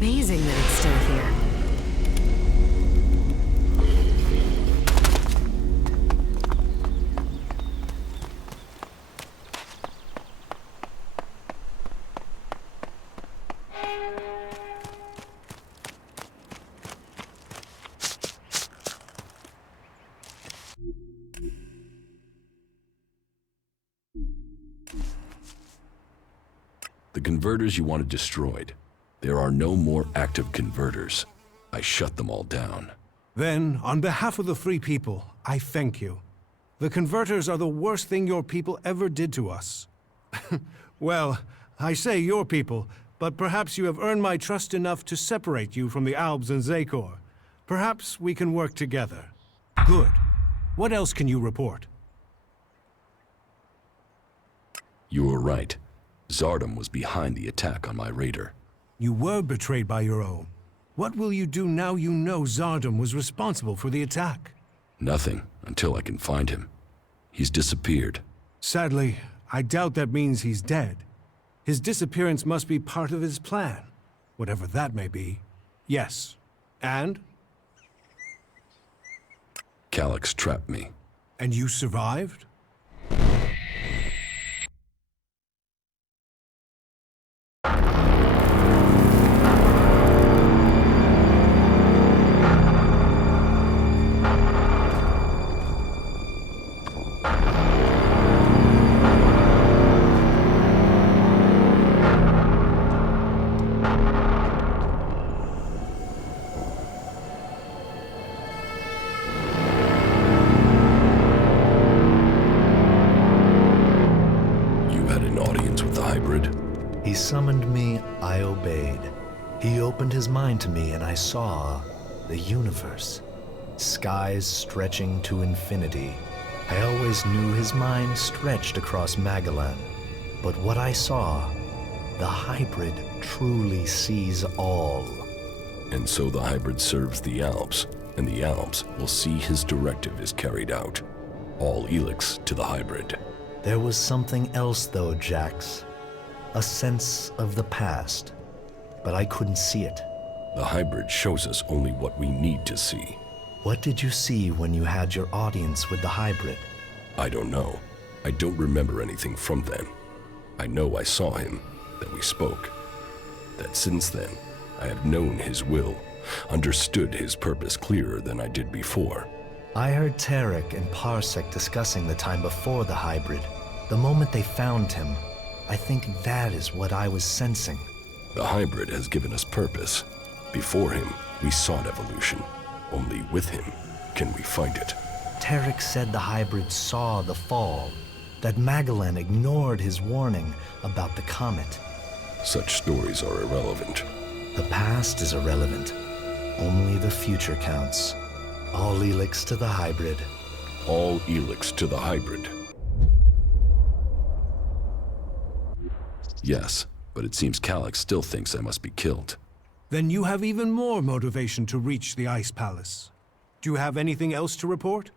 Amazing that it's still here. The converters you wanted destroyed. There are no more active converters. I shut them all down. Then, on behalf of the Free People, I thank you. The converters are the worst thing your people ever did to us. Well, I say your people, but perhaps you have earned my trust enough to separate you from the Albs and Zakor. Perhaps we can work together. Good. What else can you report? You were right. Zardom was behind the attack on my raider. You were betrayed by your own. What will you do now you know Zardom was responsible for the attack? Nothing, until I can find him. He's disappeared. Sadly, I doubt that means he's dead. His disappearance must be part of his plan, whatever that may be. Yes. And? Kallax trapped me. And you survived? He summoned me, I obeyed. He opened his mind to me and I saw the universe. Skies stretching to infinity. I always knew his mind stretched across Magellan. But what I saw, the hybrid truly sees all. And so the hybrid serves the Alps, and the Alps will see his directive is carried out. All ELEX to the hybrid. There was something else though, Jax. A sense of the past, but I couldn't see it. The hybrid shows us only what we need to see. What did you see when you had your audience with the hybrid? I don't know. I don't remember anything from then. I know I saw him, that we spoke. That since then, I have known his will, understood his purpose clearer than I did before. I heard Tarek and Parsec discussing the time before the hybrid. The moment they found him, I think that is what I was sensing. The hybrid has given us purpose. Before him, we sought evolution. Only with him can we find it. Tarek said the hybrid saw the fall, that Magellan ignored his warning about the comet. Such stories are irrelevant. The past is irrelevant. Only the future counts. All ELEX to the hybrid. All ELEX to the hybrid. Yes, but it seems Kallax still thinks I must be killed. Then you have even more motivation to reach the Ice Palace. Do you have anything else to report?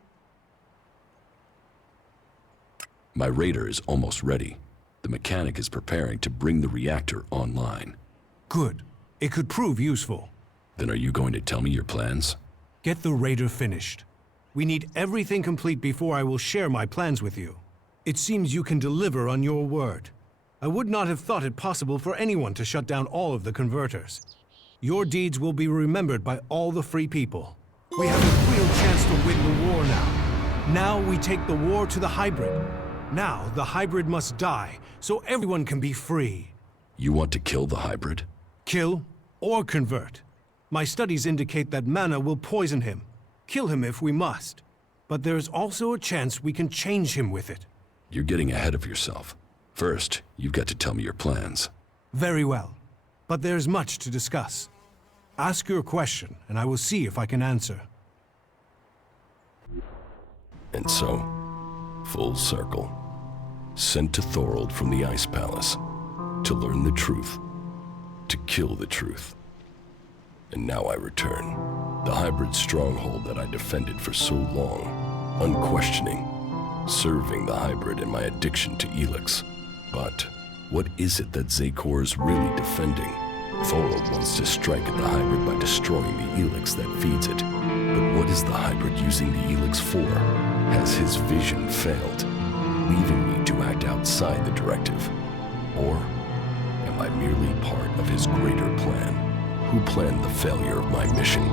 My raider is almost ready. The mechanic is preparing to bring the reactor online. Good. It could prove useful. Then are you going to tell me your plans? Get the raider finished. We need everything complete before I will share my plans with you. It seems you can deliver on your word. I would not have thought it possible for anyone to shut down all of the converters. Your deeds will be remembered by all the Free People. We have a real chance to win the war now. Now we take the war to the hybrid. Now the hybrid must die, so everyone can be free. You want to kill the hybrid? Kill or convert. My studies indicate that mana will poison him. Kill him if we must. But there's also a chance we can change him with it. You're getting ahead of yourself. First, you've got to tell me your plans. Very well. But there's much to discuss. Ask your question, and I will see if I can answer. And so, full circle. Sent to Thorold from the Ice Palace. To learn the truth. To kill the truth. And now I return. The hybrid stronghold that I defended for so long. Unquestioning. Serving the hybrid and my addiction to ELEX. But what is it that Zakor is really defending? Thorold wants to strike at the hybrid by destroying the ELEX that feeds it. But what is the hybrid using the ELEX for? Has his vision failed, leaving me to act outside the directive? Or am I merely part of his greater plan? Who planned the failure of my mission?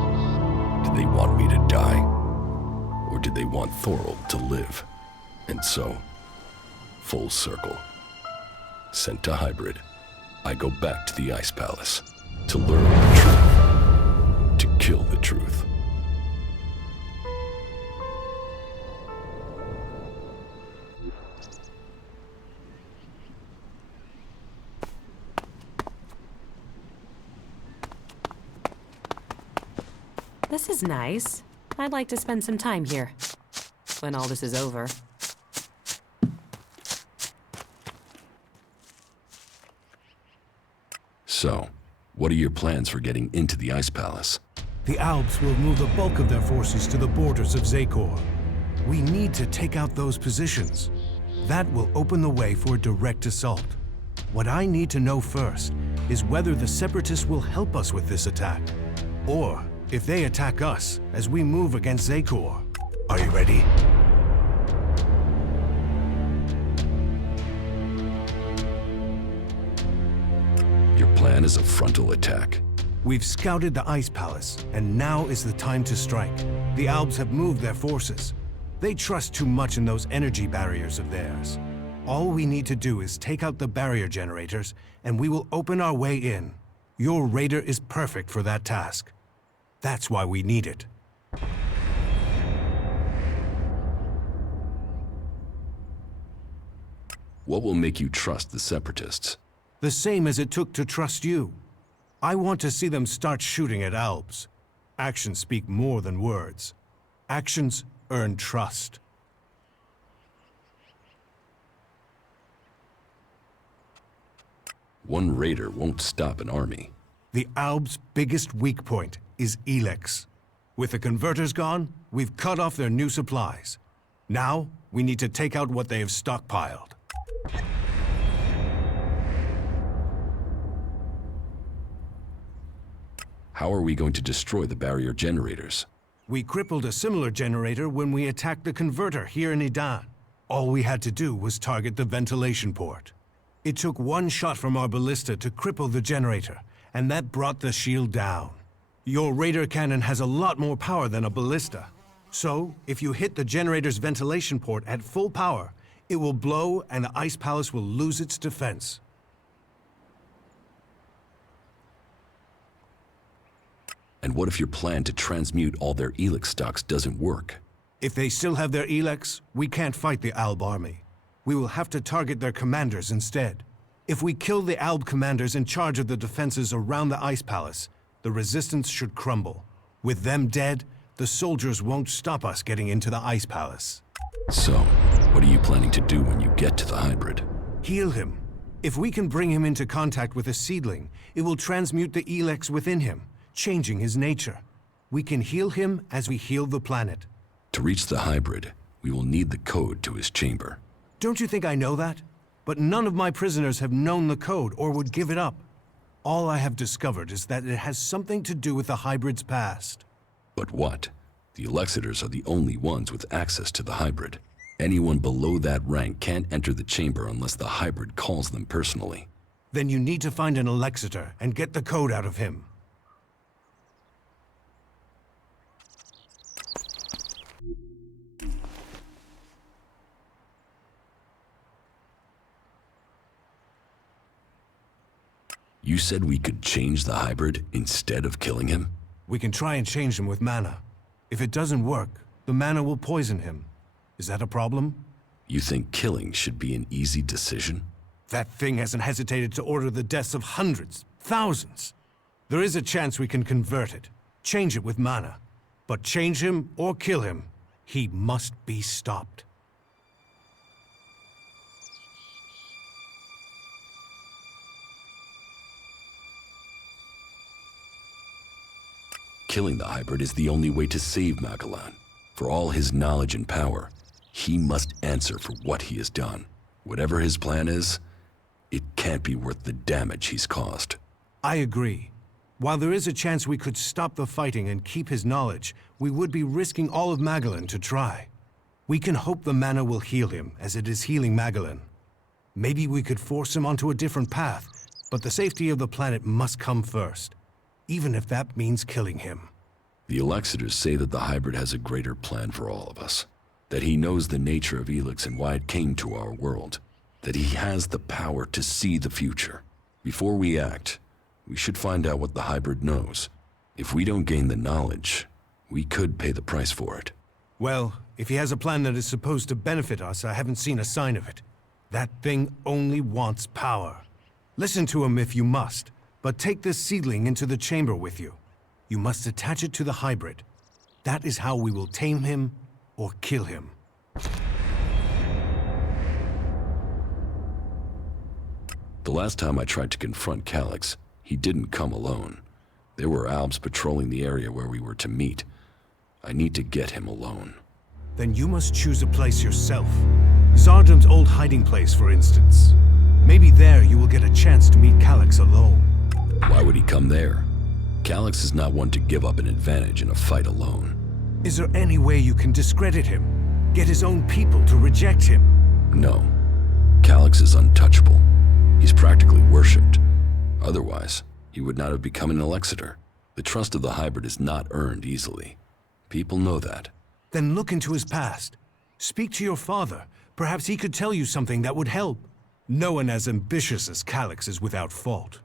Did they want me to die? Or did they want Thorold to live? And so, full circle. Sent to hybrid, I go back to the Ice Palace to learn the truth, to kill the truth. This is nice. I'd like to spend some time here. When all this is over. So, what are your plans for getting into the Ice Palace? The Alps will move the bulk of their forces to the borders of Zakor. We need to take out those positions. That will open the way for a direct assault. What I need to know first is whether the Separatists will help us with this attack, or if they attack us as we move against Zakor. Are you ready? Your plan is a frontal attack. We've scouted the Ice Palace, and now is the time to strike. The Albs have moved their forces. They trust too much in those energy barriers of theirs. All we need to do is take out the barrier generators, and we will open our way in. Your raider is perfect for that task. That's why we need it. What will make you trust the Separatists? The same as it took to trust you. I want to see them start shooting at Albs. Actions speak more than words. Actions earn trust. One raider won't stop an army. The Albs' biggest weak point is ELEX. With the converters gone, we've cut off their new supplies. Now, we need to take out what they have stockpiled. How are we going to destroy the barrier generators? We crippled a similar generator when we attacked the converter here in Idan. All we had to do was target the ventilation port. It took one shot from our ballista to cripple the generator, and that brought the shield down. Your radar cannon has a lot more power than a ballista. So, if you hit the generator's ventilation port at full power, it will blow and the Ice Palace will lose its defense. And what if your plan to transmute all their ELEX stocks doesn't work? If they still have their ELEX, we can't fight the Alb army. We will have to target their commanders instead. If we kill the Alb commanders in charge of the defenses around the Ice Palace, the resistance should crumble. With them dead, the soldiers won't stop us getting into the Ice Palace. So, what are you planning to do when you get to the hybrid? Heal him. If we can bring him into contact with a seedling, it will transmute the ELEX within him, changing his nature. We can heal him as we heal the planet. To reach the hybrid, we will need the code to his chamber. Don't you think I know that? But none of my prisoners have known the code or would give it up. All I have discovered is that it has something to do with the hybrid's past. But what? The Elexitors are the only ones with access to the hybrid. Anyone below that rank can't enter the chamber unless the hybrid calls them personally. Then you need to find an Elexitor and get the code out of him. You said we could change the hybrid instead of killing him? We can try and change him with mana. If it doesn't work, the mana will poison him. Is that a problem? You think killing should be an easy decision? That thing hasn't hesitated to order the deaths of hundreds, thousands. There is a chance we can convert it, change it with mana. But change him or kill him, he must be stopped. Killing the hybrid is the only way to save Magalan. For all his knowledge and power, he must answer for what he has done. Whatever his plan is, it can't be worth the damage he's caused. I agree. While there is a chance we could stop the fighting and keep his knowledge, we would be risking all of Magalan to try. We can hope the mana will heal him, as it is healing Magalan. Maybe we could force him onto a different path, but the safety of the planet must come first, even if that means killing him. The Elexitors say that the hybrid has a greater plan for all of us. That he knows the nature of ELEX and why it came to our world. That he has the power to see the future. Before we act, we should find out what the hybrid knows. If we don't gain the knowledge, we could pay the price for it. Well, if he has a plan that is supposed to benefit us, I haven't seen a sign of it. That thing only wants power. Listen to him if you must, but take this seedling into the chamber with you. You must attach it to the hybrid. That is how we will tame him or kill him. The last time I tried to confront Kallax, he didn't come alone. There were Albs patrolling the area where we were to meet. I need to get him alone. Then you must choose a place yourself. Zardam's old hiding place, for instance. Maybe there you will get a chance to meet Kallax alone. Why would he come there? Kallax is not one to give up an advantage in a fight alone. Is there any way you can discredit him? Get his own people to reject him? No. Kallax is untouchable. He's practically worshipped. Otherwise, he would not have become an Elexitor. The trust of the hybrid is not earned easily. People know that. Then look into his past. Speak to your father. Perhaps he could tell you something that would help. No one as ambitious as Kallax is without fault.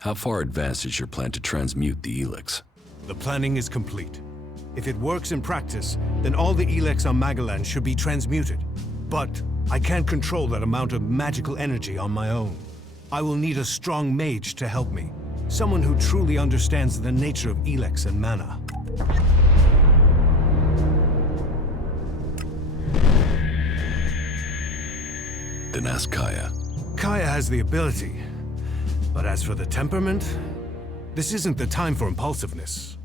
How far advanced is your plan to transmute the ELEX? The planning is complete. If it works in practice, then all the ELEX on Magalan should be transmuted. But I can't control that amount of magical energy on my own. I will need a strong mage to help me. Someone who truly understands the nature of ELEX and mana. Then ask Kaya. Kaya has the ability. But as for the temperament, this isn't the time for impulsiveness.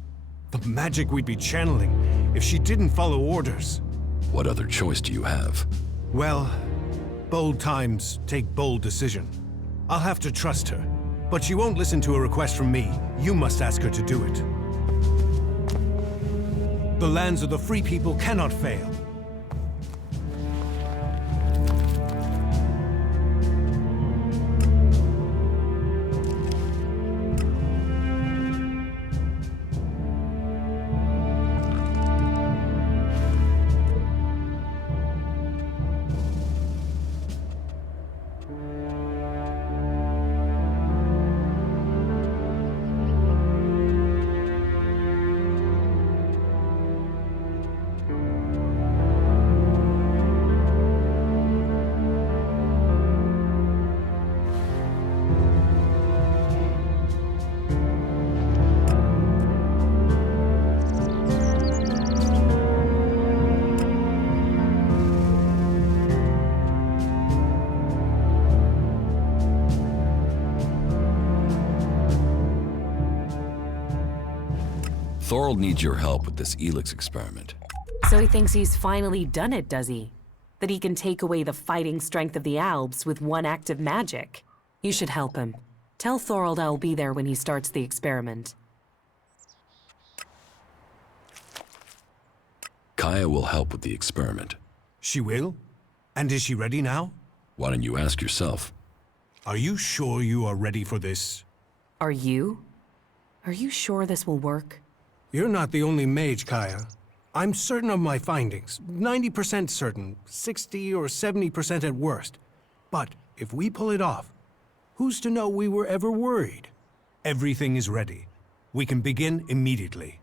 The magic we'd be channeling if she didn't follow orders. What other choice do you have? Well, bold times take bold decision. I'll have to trust her. But she won't listen to a request from me. You must ask her to do it. The lands of the free people cannot fail. Thorold needs your help with this ELEX experiment. So he thinks he's finally done it, does he? That he can take away the fighting strength of the Albs with one act of magic? You should help him. Tell Thorold I'll be there when he starts the experiment. Kaya will help with the experiment. She will? And is she ready now? Why don't you ask yourself? Are you sure you are ready for this? Are you? Are you sure this will work? You're not the only mage, Kaya. I'm certain of my findings. 90% certain, 60 or 70% at worst. But if we pull it off, who's to know we were ever worried? Everything is ready. We can begin immediately.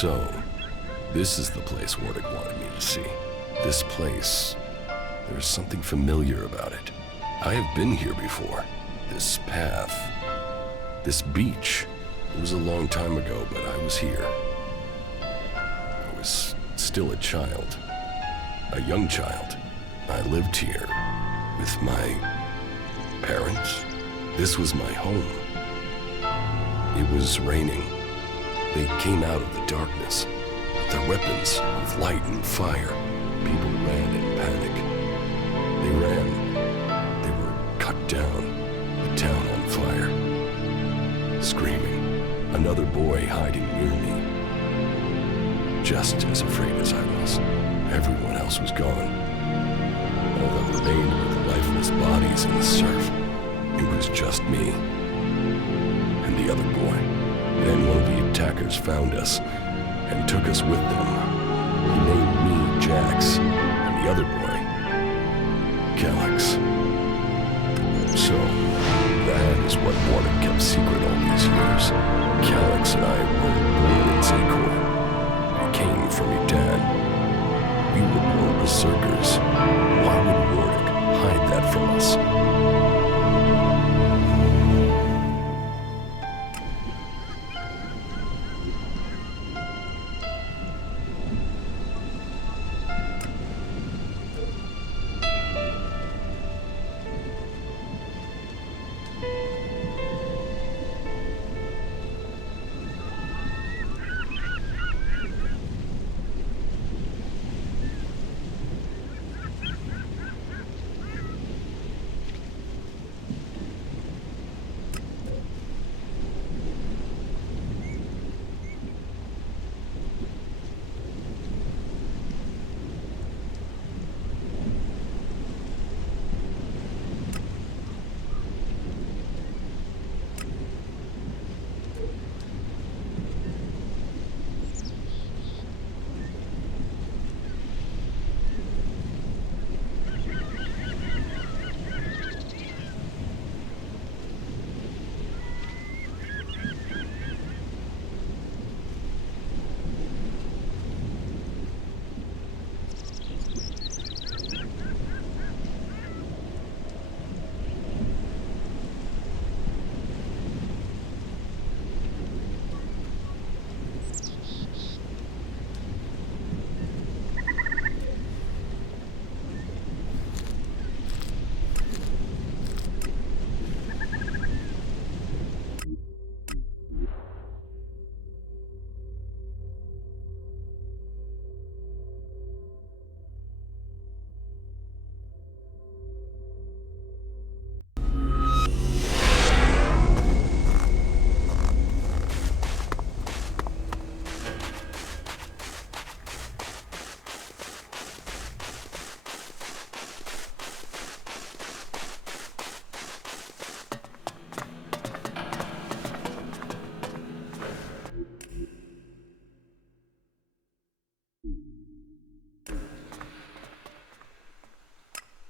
So, this is the place Wardick wanted me to see. This place, there's something familiar about it. I have been here before. This path, this beach. It was a long time ago, but I was here. I was still a child, a young child. I lived here with my parents. This was my home. It was raining. They came out of the darkness with their weapons of light and fire. People ran in panic. They ran. They were cut down. The town on fire. Screaming. Another boy hiding near me. Just as afraid as I was. Everyone else was gone. All that remained were the lifeless bodies in the surf. It was just me. And the other boy. Then one of the attackers found us and took us with them. He named me Jax, and the other boy, Kallax. So, that is what Wardick kept secret all these years. Kallax and I weren't born in Zakor. We came from Edan. We were born berserkers. Why would Wardick hide that from us?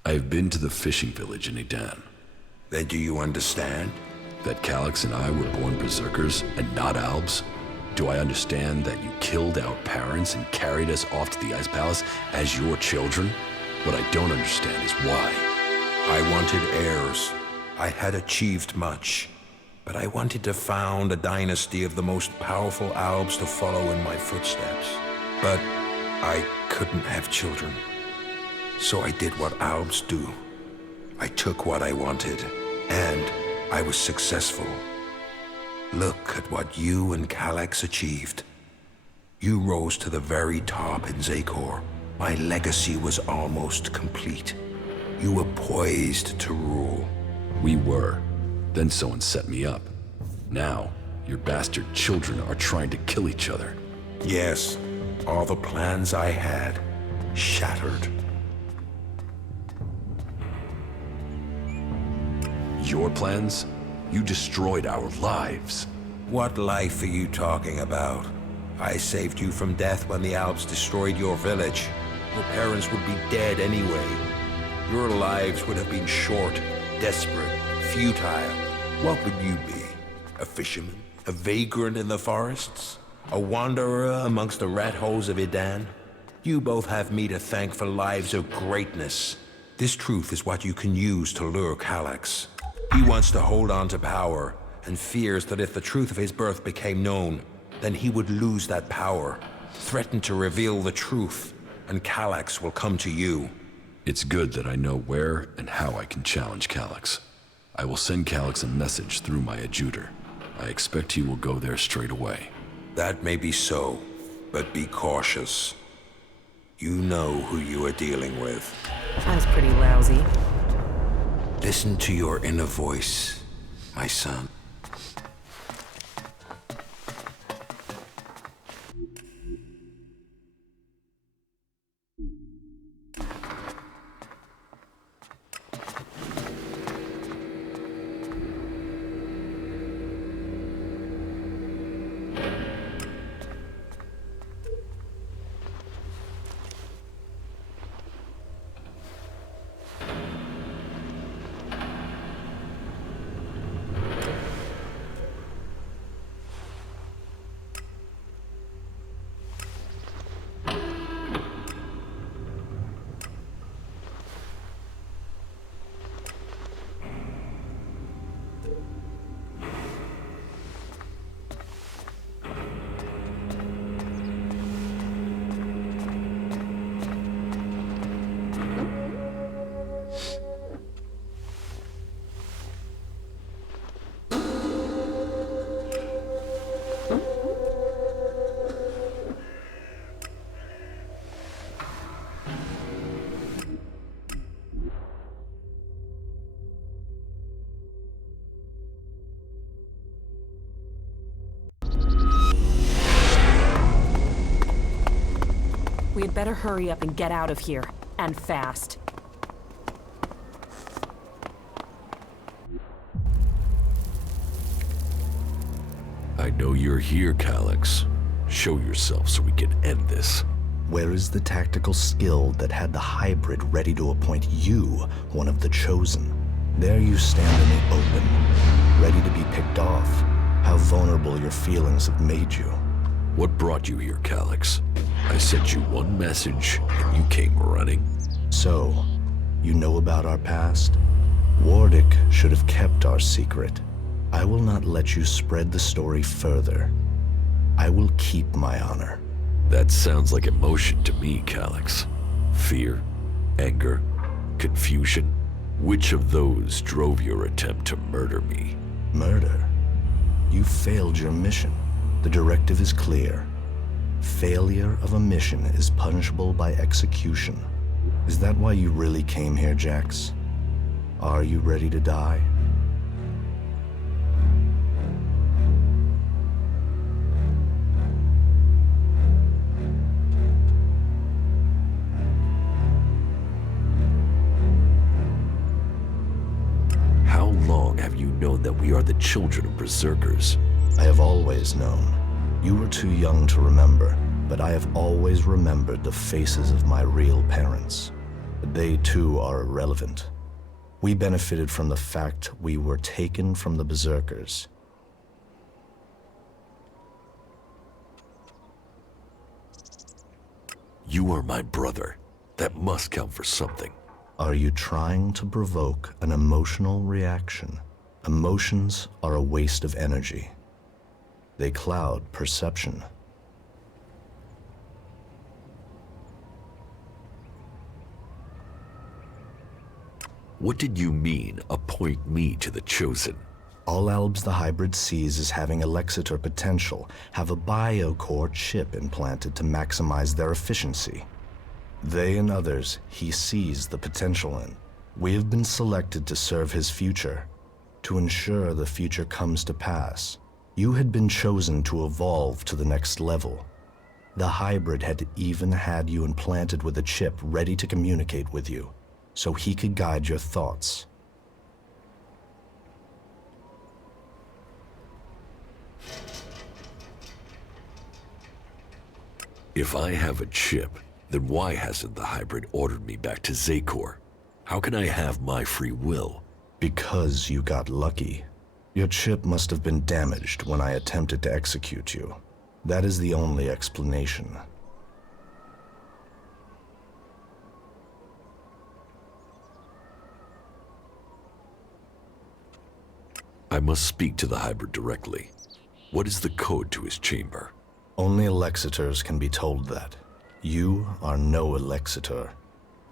I have been to the fishing village in Edan. Then do you understand? That Kallax and I were born berserkers and not Albs? Do I understand that you killed our parents and carried us off to the Ice Palace as your children? What I don't understand is why. I wanted heirs. I had achieved much. But I wanted to found a dynasty of the most powerful Albs to follow in my footsteps. But I couldn't have children. So I did what Albs do. I took what I wanted, and I was successful. Look at what you and Kallax achieved. You rose to the very top in Zakor. My legacy was almost complete. You were poised to rule. We were. Then someone set me up. Now, your bastard children are trying to kill each other. Yes, all the plans I had shattered. Your plans? You destroyed our lives. What life are you talking about? I saved you from death when the Alps destroyed your village. Your parents would be dead anyway. Your lives would have been short, desperate, futile. What would you be? A fisherman? A vagrant in the forests? a wanderer amongst the rat holes of Idan. You both have me to thank for lives of greatness. This truth is what you can use to lure Kallax. He wants to hold on to power, and fears that if the truth of his birth became known, then he would lose that power. Threaten to reveal the truth, and Kallax will come to you. It's good that I know where and how I can challenge Kallax. I will send Kallax a message through my adjutor. I expect he will go there straight away. That may be so, but be cautious. You know who you are dealing with. Sounds pretty lousy. Listen to your inner voice, my son. We had better hurry up and get out of here. And fast. I know you're here, Kallax. Show yourself so we can end this. Where is the tactical skill that had the hybrid ready to appoint you one of the chosen? There you stand in the open, ready to be picked off. How vulnerable your feelings have made you. What brought you here, Kallax? I sent you one message, and you came running. So, you know about our past? Wardick should have kept our secret. I will not let you spread the story further. I will keep my honor. That sounds like emotion to me, Kallax. Fear, anger, confusion. Which of those drove your attempt to murder me? Murder? You failed your mission. The directive is clear. Failure of a mission is punishable by execution. Is that why you really came here, Jax? Are you ready to die? How long have you known that we are the children of berserkers? I have always known. You were too young to remember, but I have always remembered the faces of my real parents. They too are irrelevant. We benefited from the fact we were taken from the berserkers. You are my brother. That must count for something. Are you trying to provoke an emotional reaction? Emotions are a waste of energy. They cloud perception. What did you mean, appoint me to the Chosen? All Albs the hybrid sees as having Alexitor potential have a biocore chip implanted to maximize their efficiency. They and others he sees the potential in. We have been selected to serve his future, to ensure the future comes to pass. You had been chosen to evolve to the next level. The hybrid had even had you implanted with a chip ready to communicate with you, so he could guide your thoughts. If I have a chip, then why hasn't the hybrid ordered me back to Zakor? How can I have my free will? Because you got lucky. Your chip must have been damaged when I attempted to execute you. That is the only explanation. I must speak to the hybrid directly. What is the code to his chamber? Only Elexitors can be told that. You are no Elexitor.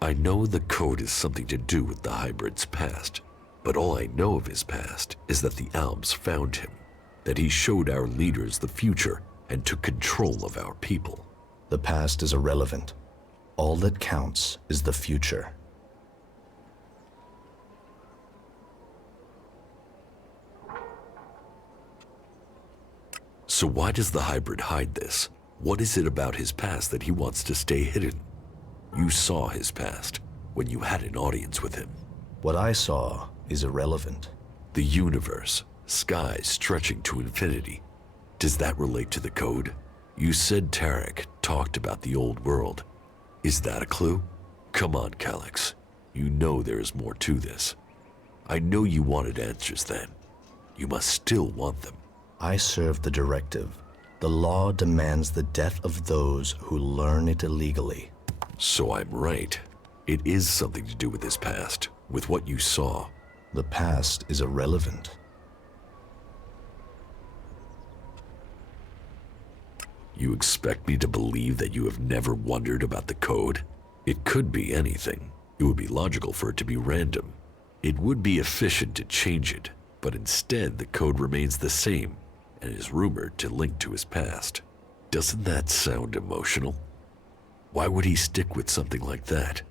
I know the code has something to do with the hybrid's past, but all I know of his past is that the Albs found him, that he showed our leaders the future and took control of our people. The past is irrelevant. All that counts is the future. So why does the hybrid hide this? What is it about his past that he wants to stay hidden? You saw his past when you had an audience with him. What I saw is irrelevant. The universe, skies stretching to infinity. Does that relate to the code? You said Tarek talked about the old world. Is that a clue? Come on, Kallax. You know there is more to this. I know you wanted answers then. You must still want them. I serve the directive. The law demands the death of those who learn it illegally. So I'm right. It is something to do with his past, with what you saw. The past is irrelevant. You expect me to believe that you have never wondered about the code? It could be anything. It would be logical for it to be random. It would be efficient to change it, but instead the code remains the same and is rumored to link to his past. Doesn't that sound emotional? Why would he stick with something like that?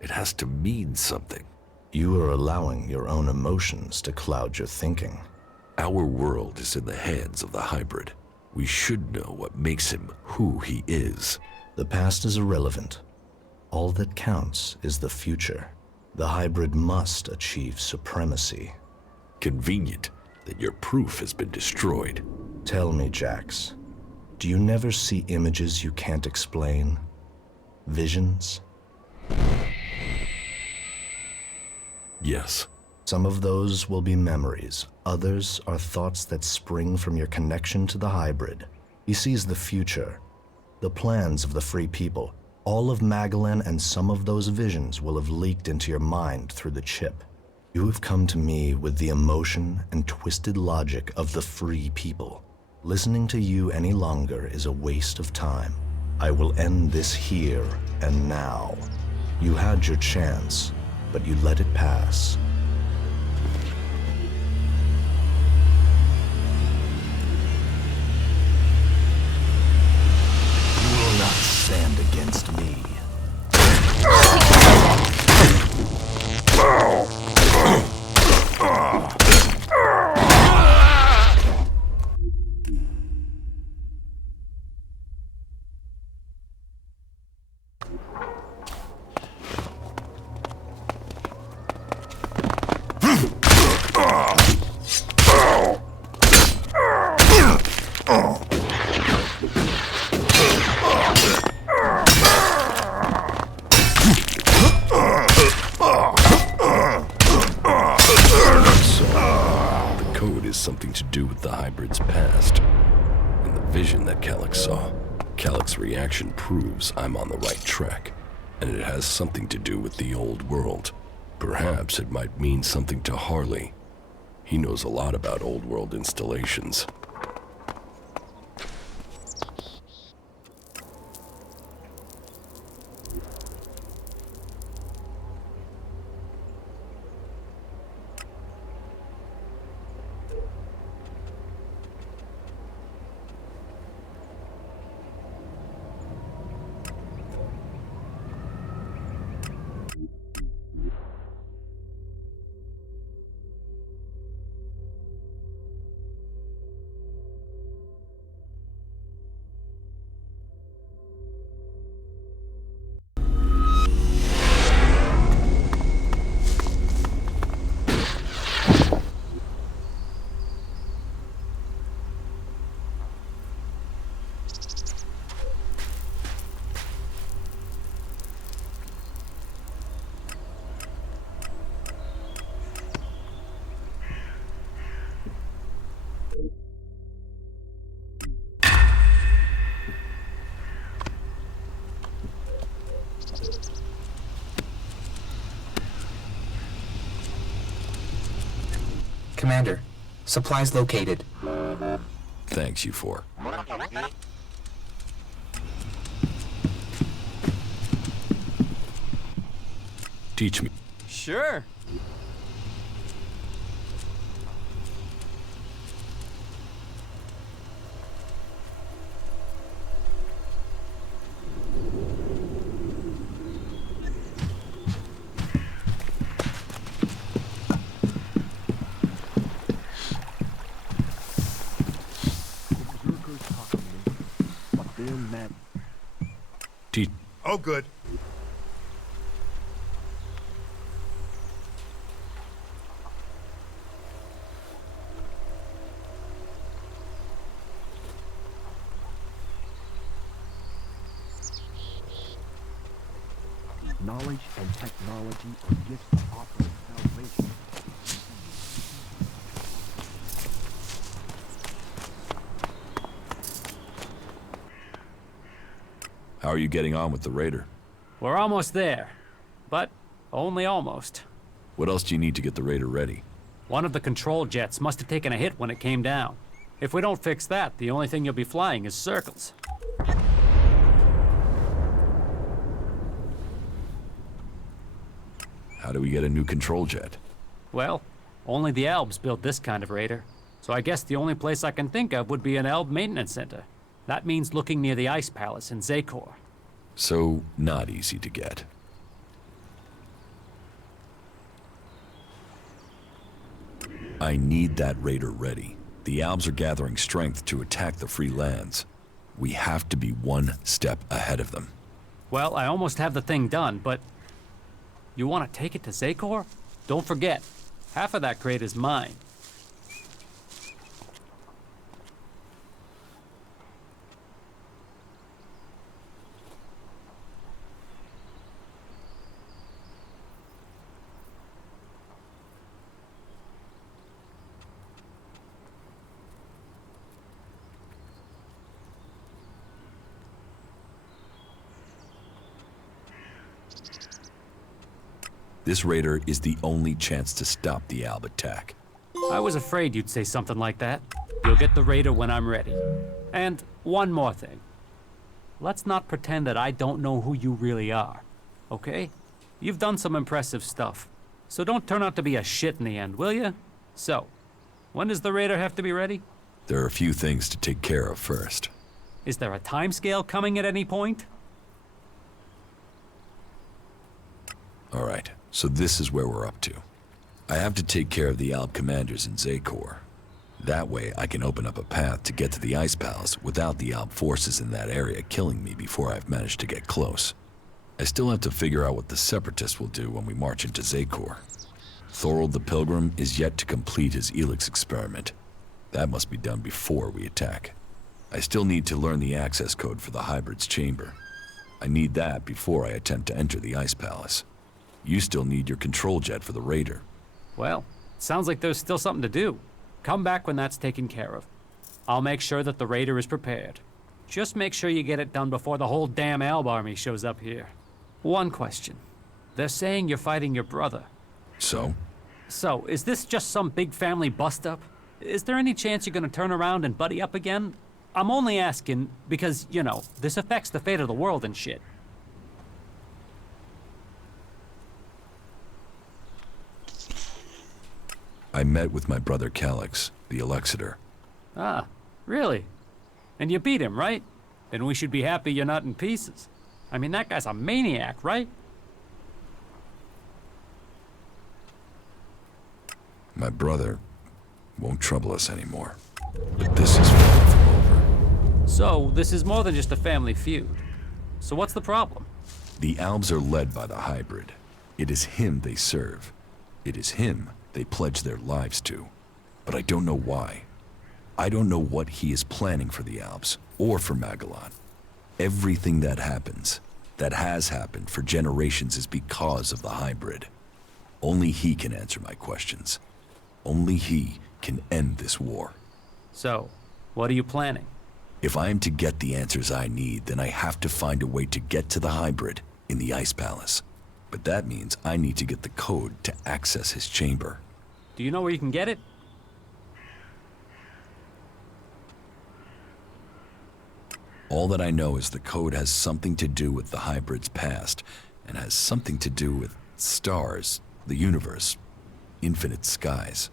It has to mean something. You are allowing your own emotions to cloud your thinking. Our world is in the hands of the hybrid. We should know what makes him who he is. The past is irrelevant. All that counts is the future. The hybrid must achieve supremacy. Convenient that your proof has been destroyed. Tell me, Jax, do you never see images you can't explain? Visions? Yes. Some of those will be memories. Others are thoughts that spring from your connection to the hybrid. He sees the future, the plans of the free people. All of Magalan and some of those visions will have leaked into your mind through the chip. You have come to me with the emotion and twisted logic of the free people. Listening to you any longer is a waste of time. I will end this here and now. You had your chance, but you let it pass. You will not stand against me. Something to do with the hybrid's past. And the vision that Kallax saw. Kallax's reaction proves I'm on the right track, and it has something to do with the old world. Perhaps it might mean something to Harley. He knows a lot about old world installations. Commander, supplies located. Thanks, you four. Teach me. Sure. Teach. Oh, good. Knowledge and technology are gifts to offer salvation. How are you getting on with the Raider? We're almost there. But only almost. What else do you need to get the Raider ready? One of the control jets must have taken a hit when it came down. If we don't fix that, the only thing you'll be flying is circles. How do we get a new control jet? Well, only the Albs build this kind of Raider. So I guess the only place I can think of would be an Alb maintenance center. That means looking near the Ice Palace in Zakor. So, not easy to get. I need that Raider ready. The Albs are gathering strength to attack the free lands. We have to be one step ahead of them. Well, I almost have the thing done, but... You want to take it to Zakor? Don't forget, half of that crate is mine. This Raider is the only chance to stop the Alb attack. I was afraid you'd say something like that. You'll get the Raider when I'm ready. And one more thing. Let's not pretend that I don't know who you really are, okay? You've done some impressive stuff, so don't turn out to be a shit in the end, will you? So, when does the Raider have to be ready? There are a few things to take care of first. Is there a timescale coming at any point? All right, so this is where we're up to. I have to take care of the Alb commanders in Zakor. That way, I can open up a path to get to the Ice Palace without the Alb forces in that area killing me before I've managed to get close. I still have to figure out what the Separatists will do when we march into Zakor. Thorold the Pilgrim is yet to complete his ELEX experiment. That must be done before we attack. I still need to learn the access code for the Hybrid's chamber. I need that before I attempt to enter the Ice Palace. You still need your control jet for the Raider. Well, sounds like there's still something to do. Come back when that's taken care of. I'll make sure that the Raider is prepared. Just make sure you get it done before the whole damn Alb army shows up here. One question. They're saying you're fighting your brother. So? So, is this just some big family bust-up? Is there any chance you're gonna turn around and buddy up again? I'm only asking because, you know, this affects the fate of the world and shit. I met with my brother Kallax, the Elexiter. Ah, really? And you beat him, right? Then we should be happy you're not in pieces. I mean, that guy's a maniac, right? My brother won't trouble us anymore. But this is far from over. So, this is more than just a family feud. So what's the problem? The Albs are led by the Hybrid. It is him they serve. It is him they pledge their lives to. But I don't know why. I don't know what he is planning for the Albs, or for Magellan. Everything that happens, that has happened for generations, is because of the Hybrid. Only he can answer my questions. Only he can end this war. So, what are you planning? If I am to get the answers I need, then I have to find a way to get to the Hybrid in the Ice Palace. But that means I need to get the code to access his chamber. Do you know where you can get it? All that I know is the code has something to do with the hybrid's past, and has something to do with stars, the universe, infinite skies.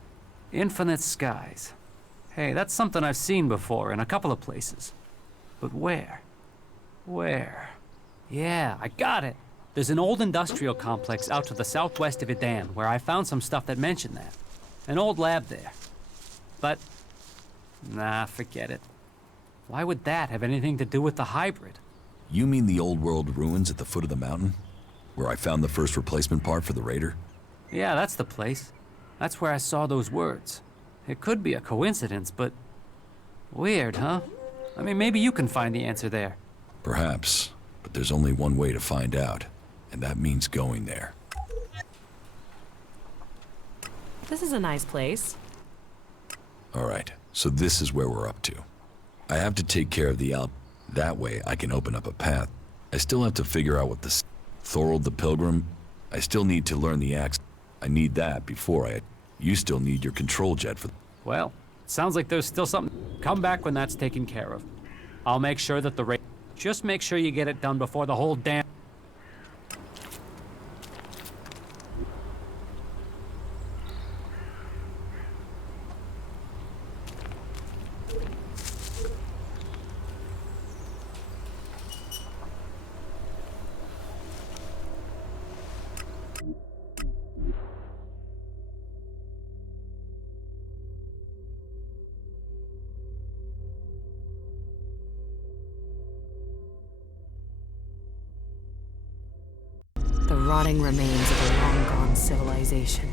Infinite skies. Hey, that's something I've seen before in a couple of places. But where? Where? Yeah, I got it. There's an old industrial complex out to the southwest of Idan where I found some stuff that mentioned that. An old lab there. But, nah, forget it. Why would that have anything to do with the hybrid? You mean the old world ruins at the foot of the mountain? Where I found the first replacement part for the Raider? Yeah, that's the place. That's where I saw those words. It could be a coincidence, but... weird, huh? I mean, maybe you can find the answer there. Perhaps, but there's only one way to find out, and that means going there. This is a nice place. Alright, so this is where we're up to. I have to take care of the Alp. That way I can open up a path. I still have to figure out what the... Thorold the Pilgrim? I still need to learn the axe. I need that before I... You still need your control jet for... Well, sounds like there's still something. Come back when that's taken care of. I'll make sure that the just make sure you get it done before the whole damn... The rotting remains of a long-gone civilization.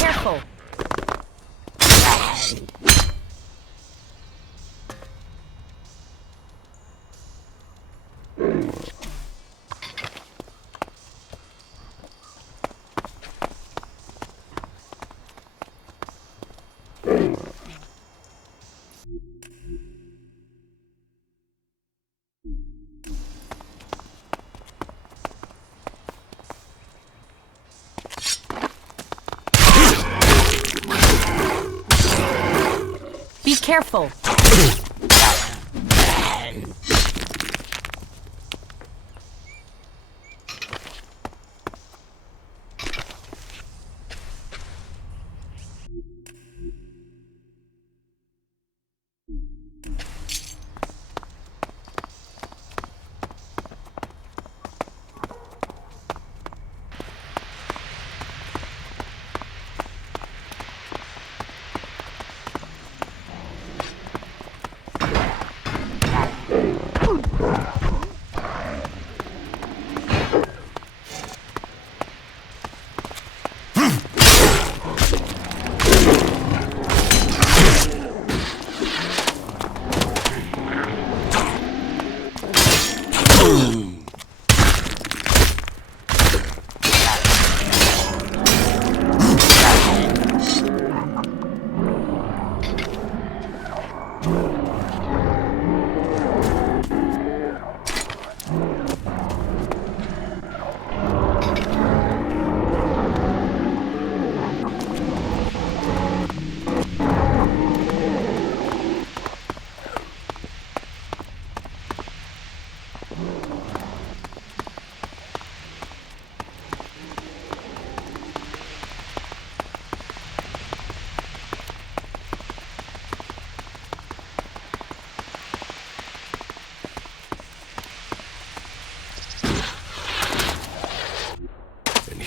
Careful! Be careful!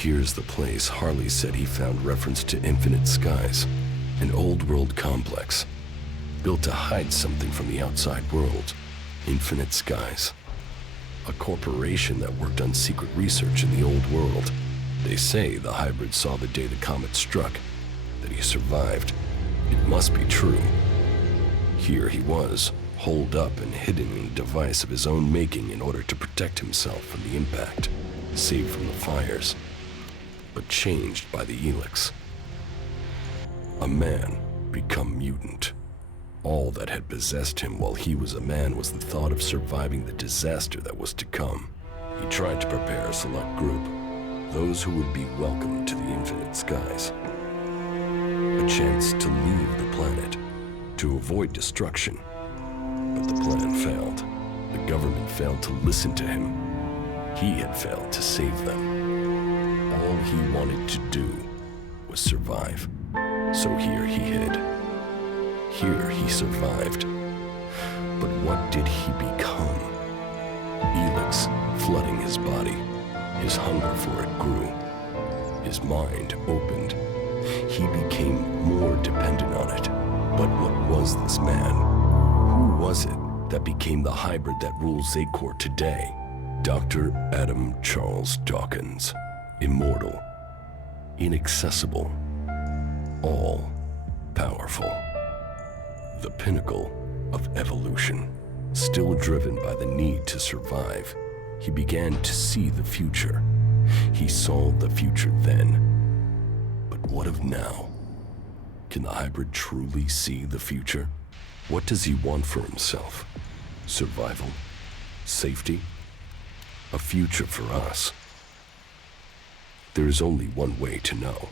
Here's the place Harley said he found reference to Infinite Skies, an old world complex, built to hide something from the outside world. Infinite Skies. A corporation that worked on secret research in the old world. They say the hybrid saw the day the comet struck, that he survived, It must be true. Here he was, holed up and hidden in a device of his own making in order to protect himself from the impact, saved from the fires, but changed by the ELEX. A man become mutant. All that had possessed him while he was a man was the thought of surviving the disaster that was to come. He tried to prepare a select group, those who would be welcomed to the infinite skies. A chance to leave the planet, to avoid destruction. But the plan failed. The government failed to listen to him. He had failed to save them. All he wanted to do was survive. So here he hid. Here he survived. But what did he become? ELEX flooding his body. His hunger for it grew. His mind opened. He became more dependent on it. But what was this man? Who was it that became the hybrid that rules Zacor today? Dr. Adam Charles Dawkins. Immortal. Inaccessible. All-powerful. The pinnacle of evolution. Still driven by the need to survive, he began to see the future. He saw the future then. But what of now? Can the hybrid truly see the future? What does he want for himself? Survival? Safety? A future for us? There is only one way to know.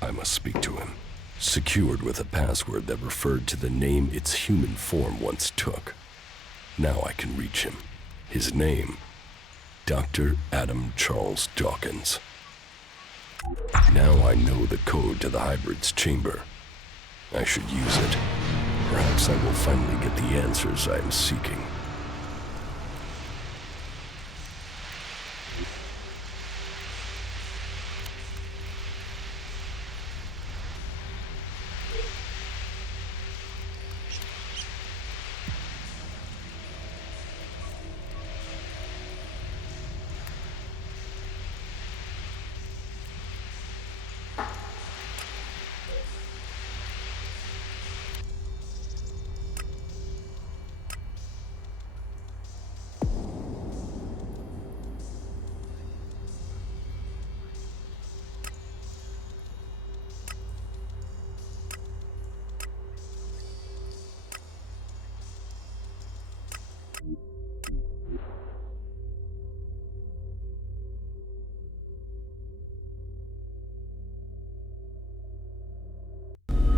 I must speak to him. Secured with a password that referred to the name its human form once took. Now I can reach him. His name, Dr. Adam Charles Dawkins. Now I know the code to the hybrid's chamber. I should use it. Perhaps I will finally get the answers I am seeking.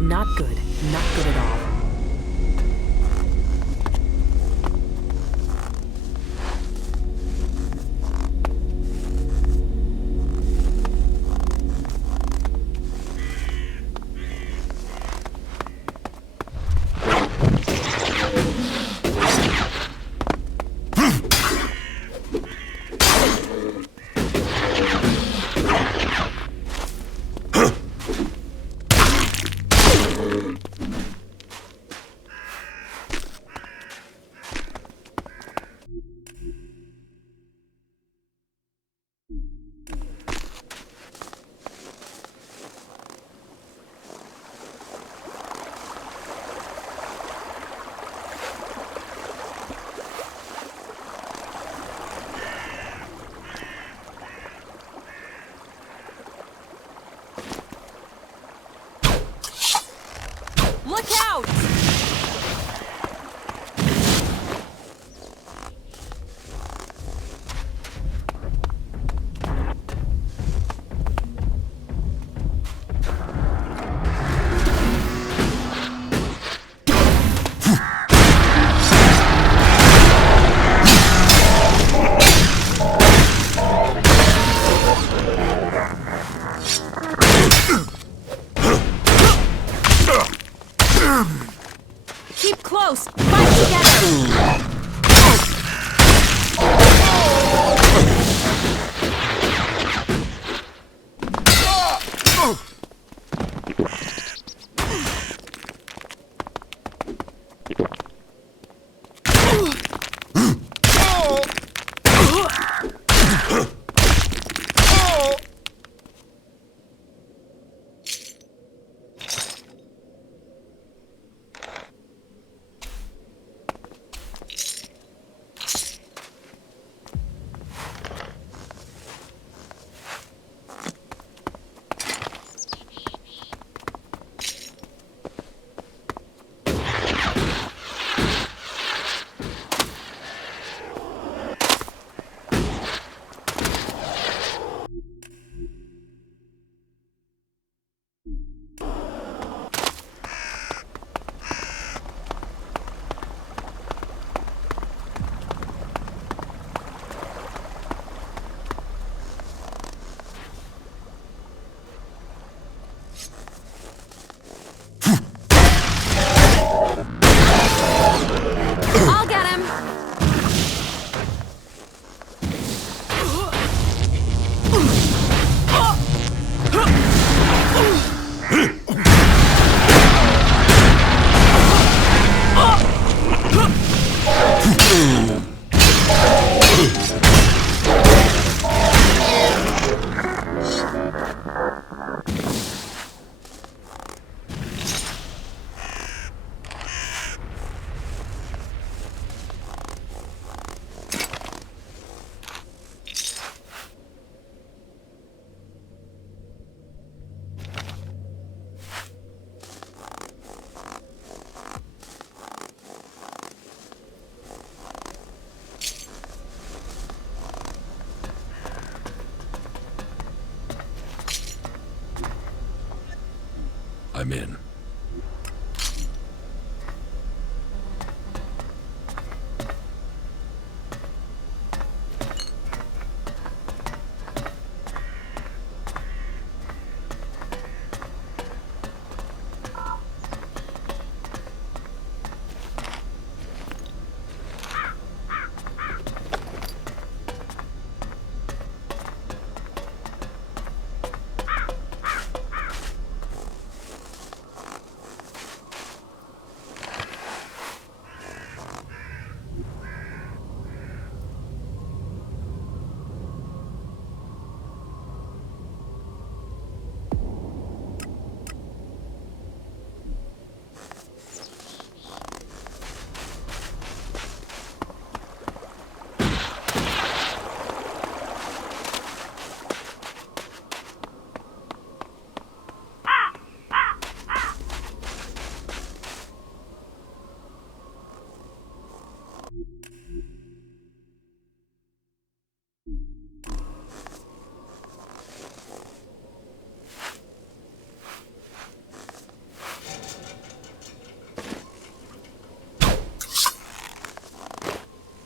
Not good. Not good at all. I'm in.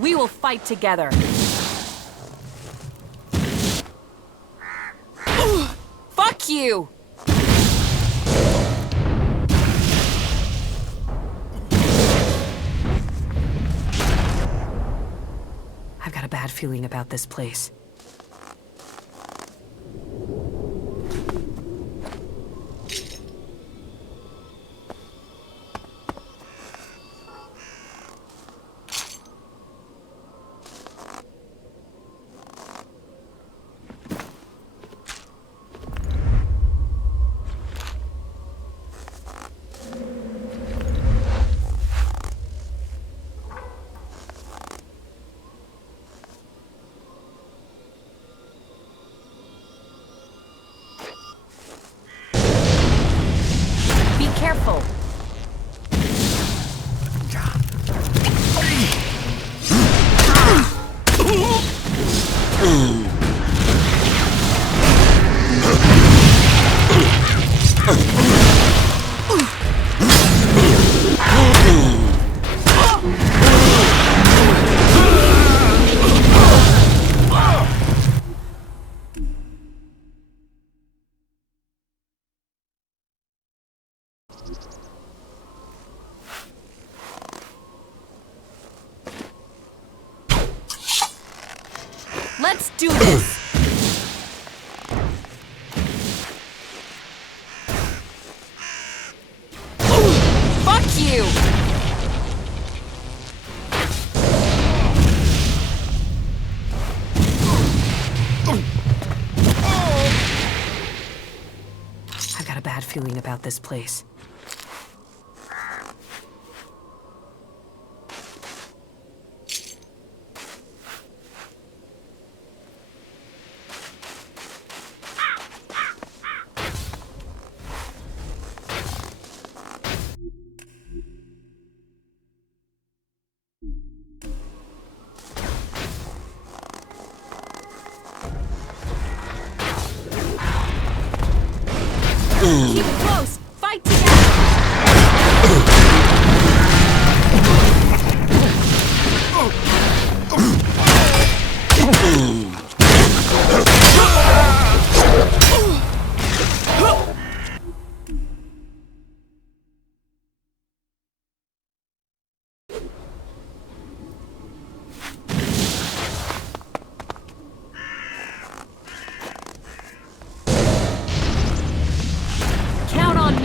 We will fight together. Fuck you! I've got a bad feeling about this place. Careful! Let's do this! Fuck you! I've got a bad feeling about this place. Keep close! Fight together! Count on me!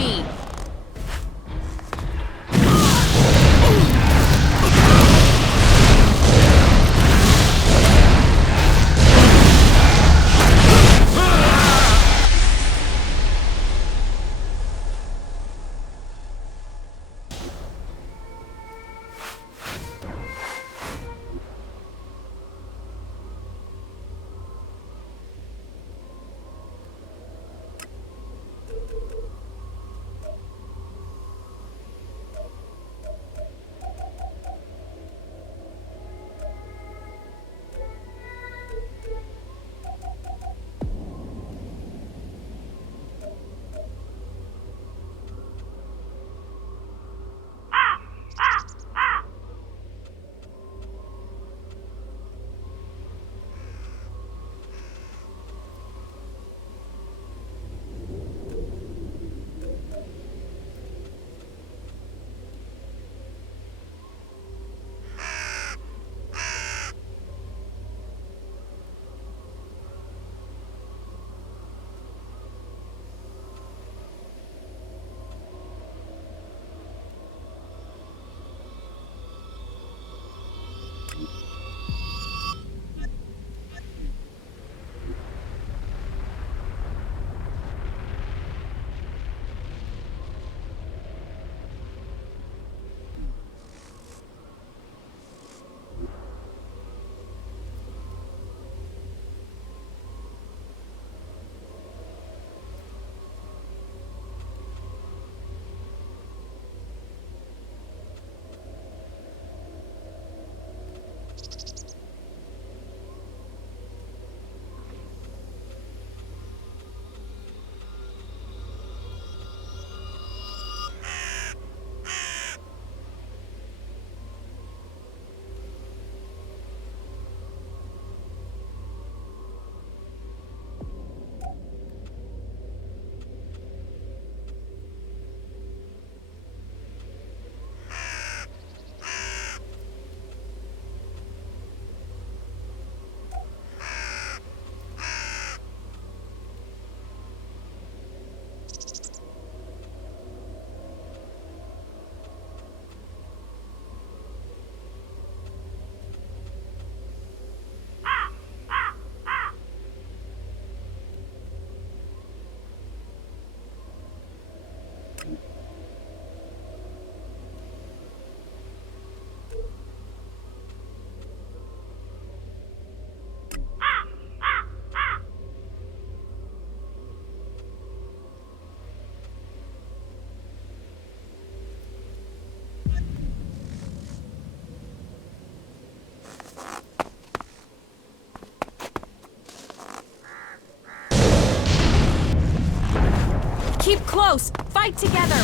close! Fight together!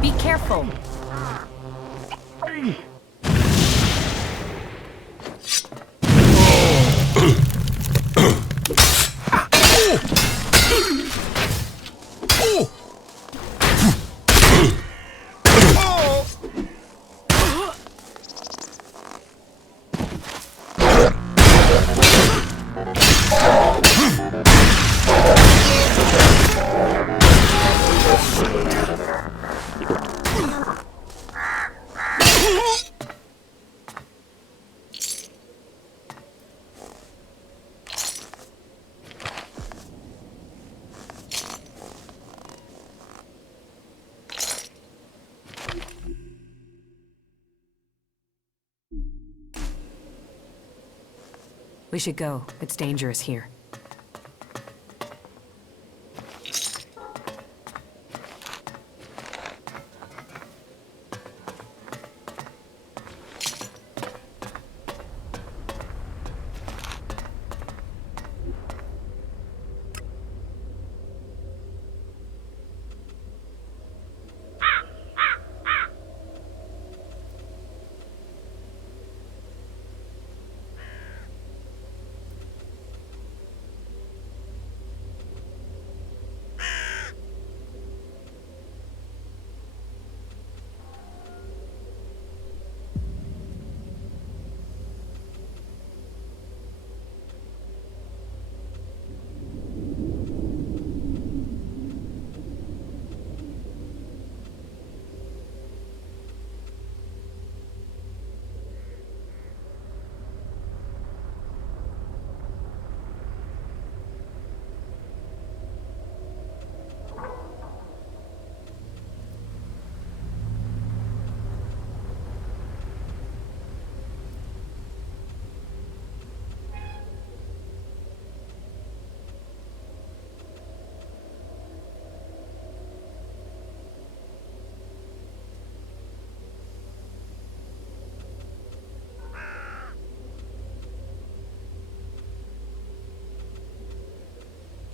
Be careful! We should go. It's dangerous here.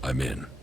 I'm in.